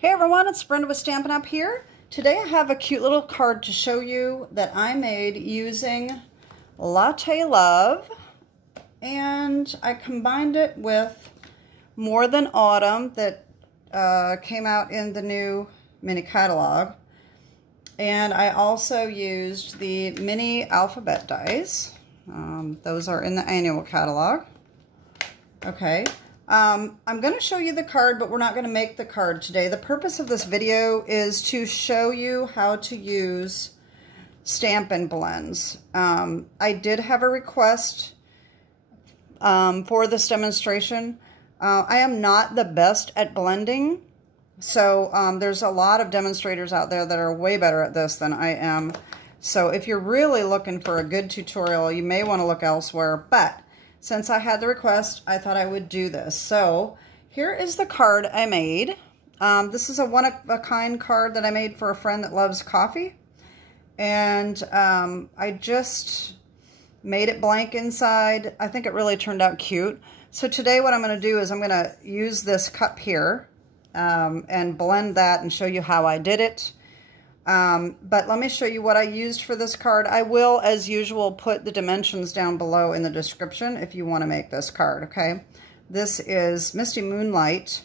Hey everyone, it's Brenda with Stampin' Up here. Today I have a cute little card to show you that I made using Latte Love, and I combined it with More Than Autumn that came out in the new mini catalog, and I also used the mini alphabet dies. Those are in the annual catalog. Okay. I'm going to show you the card, but we're not going to make the card today. The purpose of this video is to show you how to use Stampin' blends. I did have a request for this demonstration. I am not the best at blending, so there's a lot of demonstrators out there that are way better at this than I am. So if you're really looking for a good tutorial, you may want to look elsewhere, but since I had the request, I thought I would do this. So here is the card I made. This is a one-of-a-kind card that I made for a friend that loves coffee. And I just made it blank inside. I think it really turned out cute. So today what I'm going to do is I'm going to use this cup here and blend that and show you how I did it. But let me show you what I used for this card. I will, as usual, put the dimensions down below in the description if you want to make this card, okay? This is Misty Moonlight,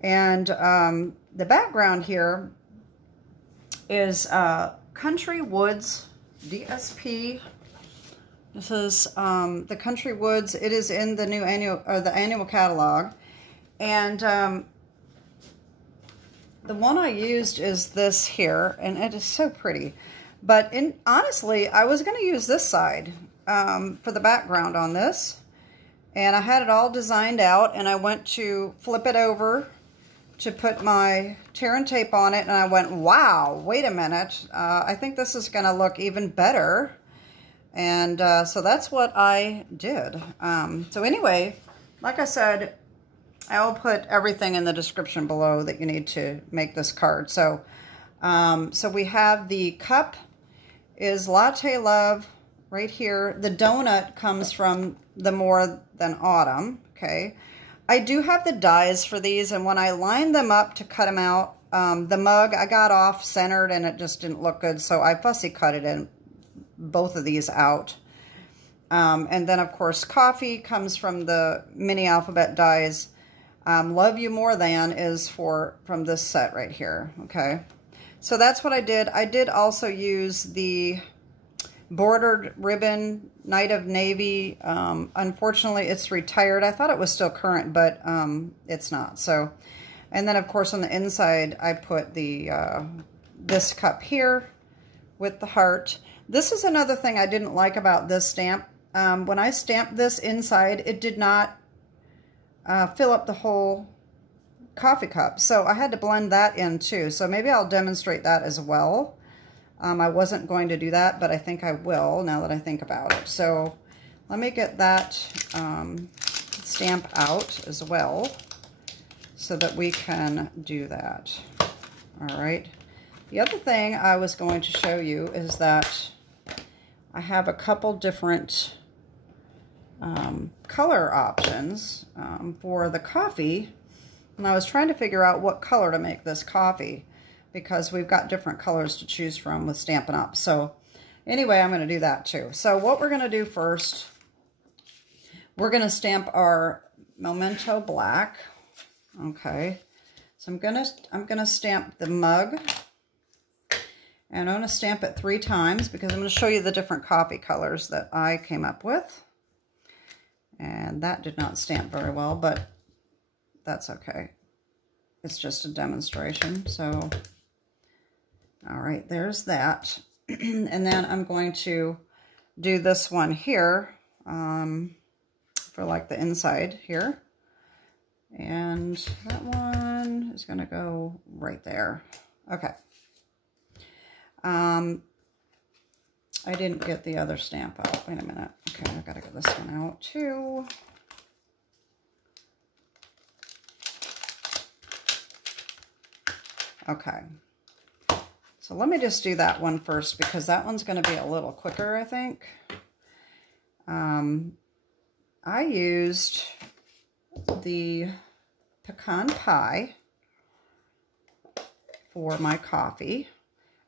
and the background here is Country Woods DSP. This is the Country Woods. It is in the new annual catalog, and the one I used is this here, and it is so pretty. But honestly, I was going to use this side for the background on this. And I had it all designed out, and I went to flip it over to put my tear and tape on it, and I went, wow, wait a minute. I think this is going to look even better. And so that's what I did. So anyway, like I said, I'll put everything in the description below that you need to make this card. So, so we have the cup is Latte Love right here. The donut comes from the More Than Autumn. Okay. I do have the dies for these, and when I lined them up to cut them out, the mug I got off centered and it just didn't look good. So I fussy cut it in both of these out. And then of course coffee comes from the mini alphabet dies. Love You More Than is from this set right here, okay? So that's what I did. I did also use the bordered ribbon Night of Navy. Unfortunately, it's retired. I thought it was still current, but it's not. So, and then of course on the inside, I put the this cup here with the heart. This is another thing I didn't like about this stamp. When I stamped this inside, it did not fill up the whole coffee cup. So I had to blend that in too. So maybe I'll demonstrate that as well. I wasn't going to do that, but I think I will now that I think about it. So let me get that stamp out as well so that we can do that. All right. The other thing I was going to show you is that I have a couple different color options for the coffee, and I was trying to figure out what color to make this coffee because we've got different colors to choose from with Stampin' Up. So anyway, I'm going to do that too. So what we're going to do first, we're going to stamp our Momento black. Okay, so I'm going to stamp the mug, and I'm going to stamp it 3 times because I'm going to show you the different coffee colors that I came up with. And that did not stamp very well, but that's okay. It's just a demonstration. So, all right, there's that. And then I'm going to do this one here for like the inside here. And that one is going to go right there. Okay. I didn't get the other stamp out. Wait a minute. Okay, I've got to get this one out too. Okay. So let me just do that one first because that one's going to be a little quicker, I think. I used the pecan pie for my coffee.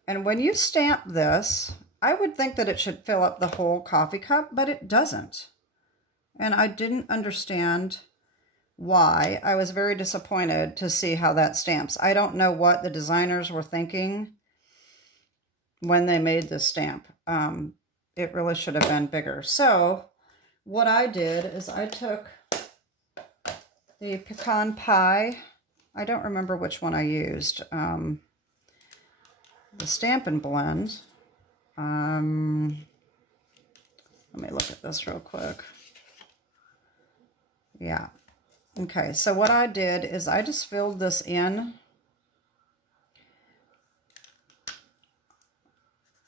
And when you stamp this, I would think that it should fill up the whole coffee cup, but it doesn't. And I didn't understand why. I was very disappointed to see how that stamps. I don't know what the designers were thinking when they made this stamp. It really should have been bigger. So what I did is I took the pecan pie. I don't remember which one I used. The Stampin' blend. Let me look at this real quick. Yeah. Okay, so what I did is I just filled this in.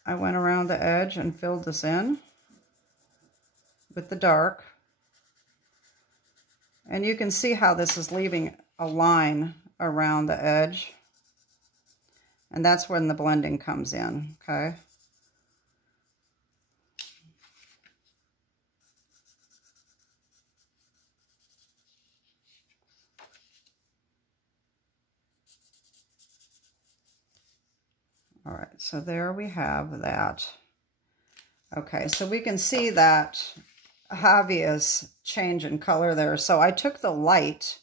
I went around the edge and filled this in with the dark. And you can see how this is leaving a line around the edge. And that's when the blending comes in, okay? All right, so there we have that. Okay, so we can see that obvious change in color there. So I took the light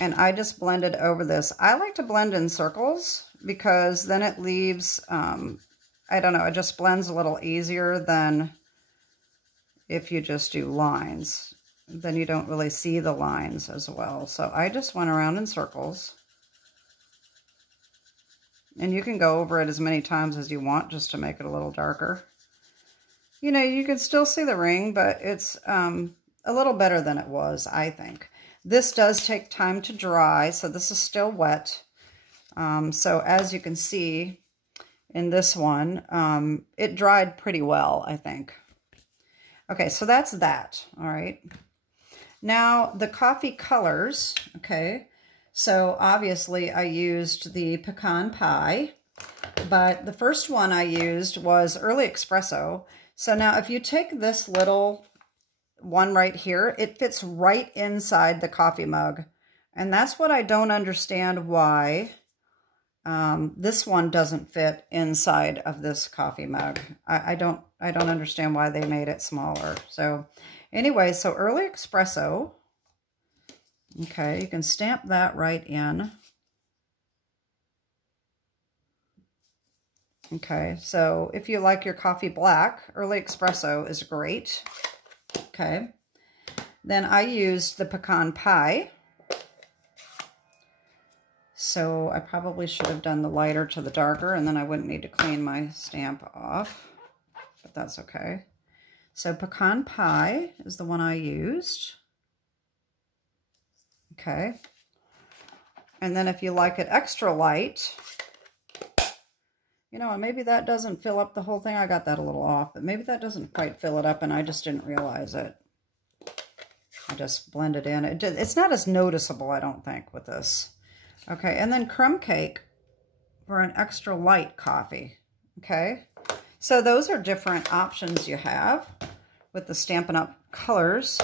and I just blended over this. I like to blend in circles because then it leaves, I don't know, it just blends a little easier than if you just do lines. Then you don't really see the lines as well. So I just went around in circles. And you can go over it as many times as you want just to make it a little darker. You know, you can still see the ring, but it's a little better than it was, I think. This does take time to dry, so this is still wet. So as you can see in this one, it dried pretty well, I think. Okay, so that's that, all right. Now, the coffee colors, okay. So obviously I used the pecan pie, but the first one I used was early espresso. So now if you take this little one right here, it fits right inside the coffee mug. And that's what I don't understand why this one doesn't fit inside of this coffee mug. I don't understand why they made it smaller. So anyway, so early espresso. Okay, you can stamp that right in. Okay, so if you like your coffee black, early espresso is great. Okay, then I used the pecan pie. So I probably should have done the lighter to the darker, and then I wouldn't need to clean my stamp off, but that's okay. So pecan pie is the one I used. Okay, and then if you like it extra light, you know, maybe that doesn't fill up the whole thing. I got that a little off, but maybe that doesn't quite fill it up and I just didn't realize it. I just blended in. It's not as noticeable, I don't think, with this. Okay, and then crumb cake for an extra light coffee. Okay, so those are different options you have with the Stampin' Up! Colors.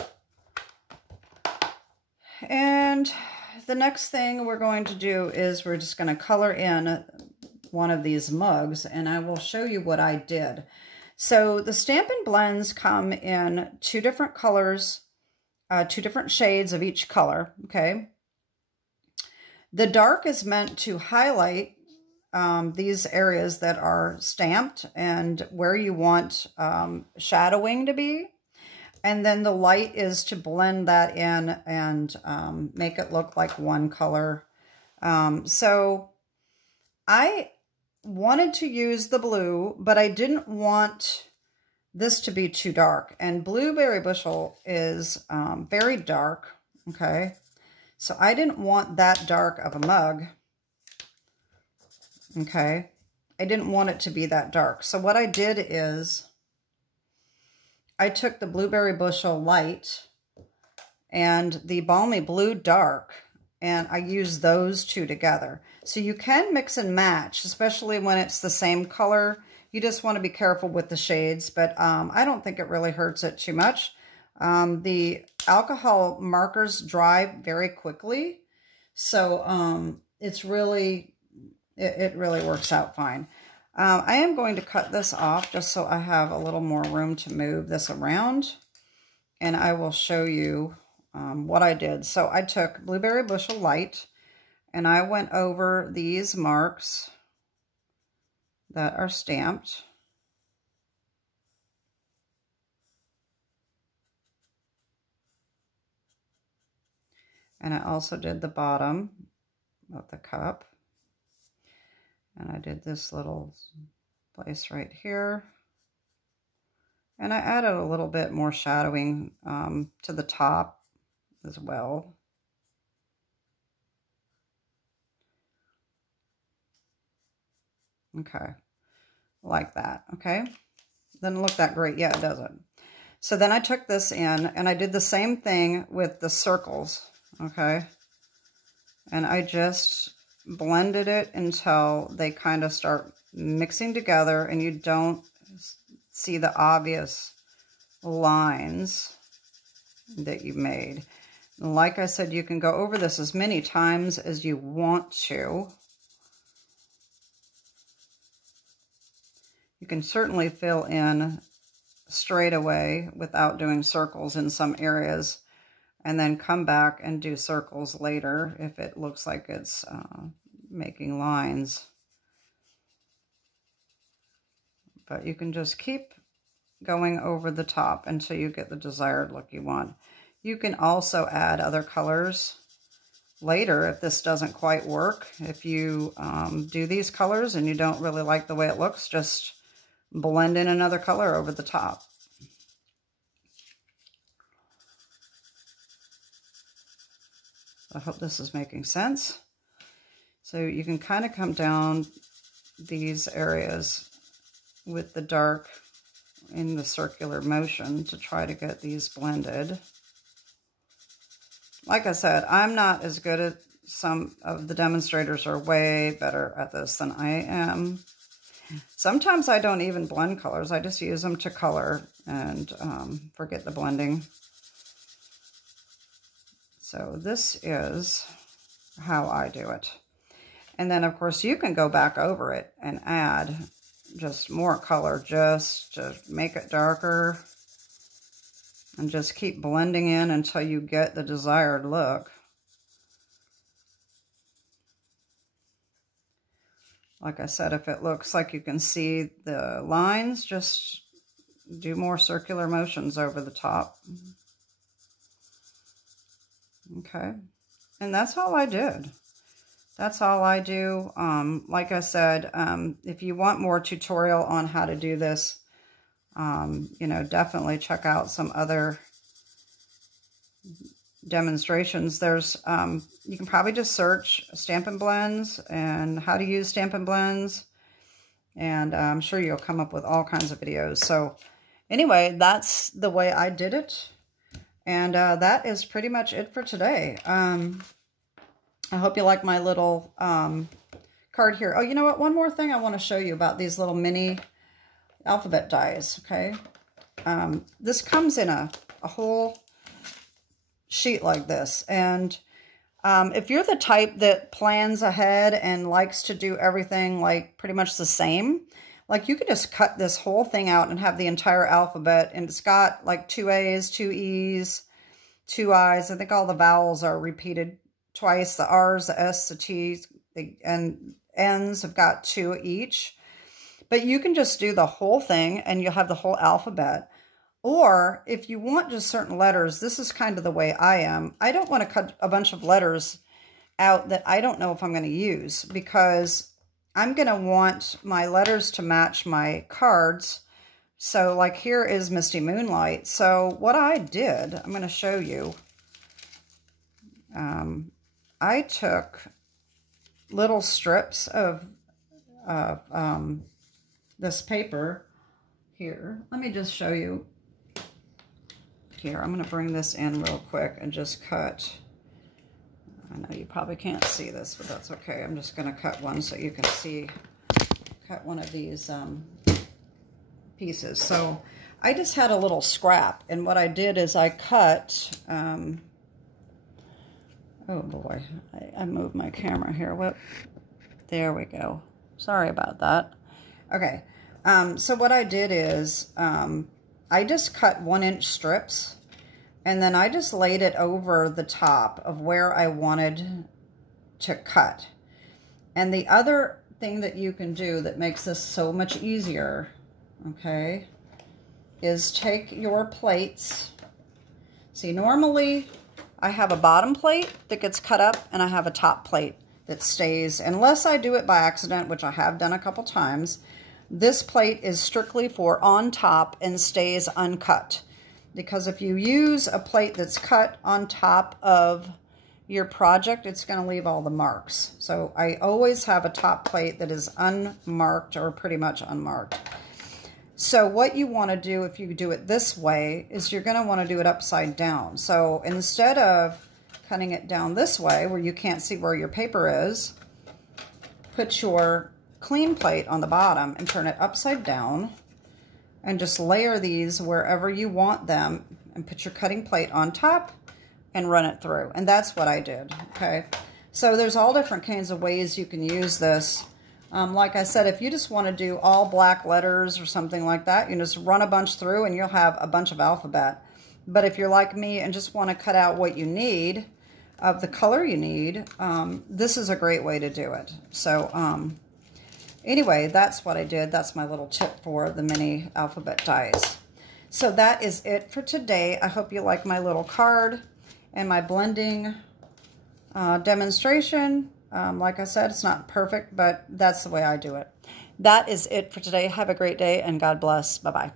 And the next thing we're going to do is we're just going to color in one of these mugs, and I will show you what I did. So the Stampin' blends come in 2 different colors, 2 different shades of each color, okay? The dark is meant to highlight these areas that are stamped and where you want shadowing to be. And then the light is to blend that in and make it look like one color. So I wanted to use the blue, but I didn't want this to be too dark. And Blueberry Bushel is very dark, okay? So I didn't want that dark of a mug, okay? I didn't want it to be that dark. So what I did is I took the Blueberry Bushel light and the Balmy Blue dark, and I used those 2 together. So you can mix and match, especially when it's the same color. You just want to be careful with the shades, but I don't think it really hurts it too much. The alcohol markers dry very quickly, so it's really It really works out fine. I am going to cut this off just so I have a little more room to move this around. And I will show you what I did. So I took Blueberry Bushel Light and I went over these marks that are stamped. And I also did the bottom of the cup. And I did this little place right here. And I added a little bit more shadowing to the top as well. Okay, like that, okay? Doesn't look that great yet, does it? So then I took this in and I did the same thing with the circles, okay? And I just blended it until they kind of start mixing together and you don't see the obvious lines that you made. And like I said, you can go over this as many times as you want to. You can certainly fill in straight away without doing circles in some areas, and then come back and do circles later if it looks like it's making lines. But you can just keep going over the top until you get the desired look you want. You can also add other colors later if this doesn't quite work. If you do these colors and you don't really like the way it looks, just blend in another color over the top. I hope this is making sense. So you can kind of come down these areas with the dark in the circular motion to try to get these blended. Like I said, I'm not as good at some of the demonstrators are way better at this than I am. Sometimes I don't even blend colors. I just use them to color and forget the blending. So this is how I do it. And then, of course, you can go back over it and add just more color just to make it darker. And just keep blending in until you get the desired look. Like I said, if it looks like you can see the lines, just do more circular motions over the top. Okay, and that's all I did. That's all I do. Like I said, if you want more tutorial on how to do this, you know, definitely check out some other demonstrations. There's, you can probably just search Stampin' Blends and how to use Stampin' Blends, and I'm sure you'll come up with all kinds of videos. So anyway, that's the way I did it, and that is pretty much it for today. I hope you like my little card here. Oh, you know what? One more thing I want to show you about these little mini alphabet dies, okay? This comes in a whole sheet like this, and if you're the type that plans ahead and likes to do everything like pretty much the same, like you could just cut this whole thing out and have the entire alphabet, and it's got like 2 A's, 2 E's, 2 I's. I think all the vowels are repeated twice. The R's, the S, the T's, and N's have got 2 each. But you can just do the whole thing and you'll have the whole alphabet. Or if you want just certain letters, this is kind of the way I am. I don't want to cut a bunch of letters out that I don't know if I'm going to use, because I'm going to want my letters to match my cards. So like here is Misty Moonlight. So what I did, I'm going to show you. I took little strips of this paper here. Let me just show you. Here, I'm going to bring this in real quick and just cut. I know you probably can't see this, but that's okay. I'm just going to cut one so you can see. Cut one of these pieces. So I just had a little scrap, and what I did is I cut. Oh boy, I moved my camera here. What? There we go. Sorry about that. Okay, so what I did is I just cut 1-inch strips, and then I just laid it over the top of where I wanted to cut. And the other thing that you can do that makes this so much easier, okay, is take your plates. See, normally I have a bottom plate that gets cut up and I have a top plate that stays, unless I do it by accident, which I have done a couple times. This plate is strictly for on top and stays uncut, because if you use a plate that's cut on top of your project, it's going to leave all the marks. So I always have a top plate that is unmarked or pretty much unmarked. So what you want to do if you do it this way is you're going to want to do it upside down. So instead of cutting it down this way where you can't see where your paper is, put your clean plate on the bottom and turn it upside down and just layer these wherever you want them and put your cutting plate on top and run it through. And that's what I did, okay? So there's all different kinds of ways you can use this. Like I said, if you just want to do all black letters or something like that, you just run a bunch through and you'll have a bunch of alphabet. But if you're like me and just want to cut out what you need, of the color you need, this is a great way to do it. So anyway, that's what I did. That's my little tip for the mini alphabet dies. So that is it for today. I hope you like my little card and my blending demonstration. Like I said, it's not perfect, but that's the way I do it. That is it for today. Have a great day and God bless. Bye-bye.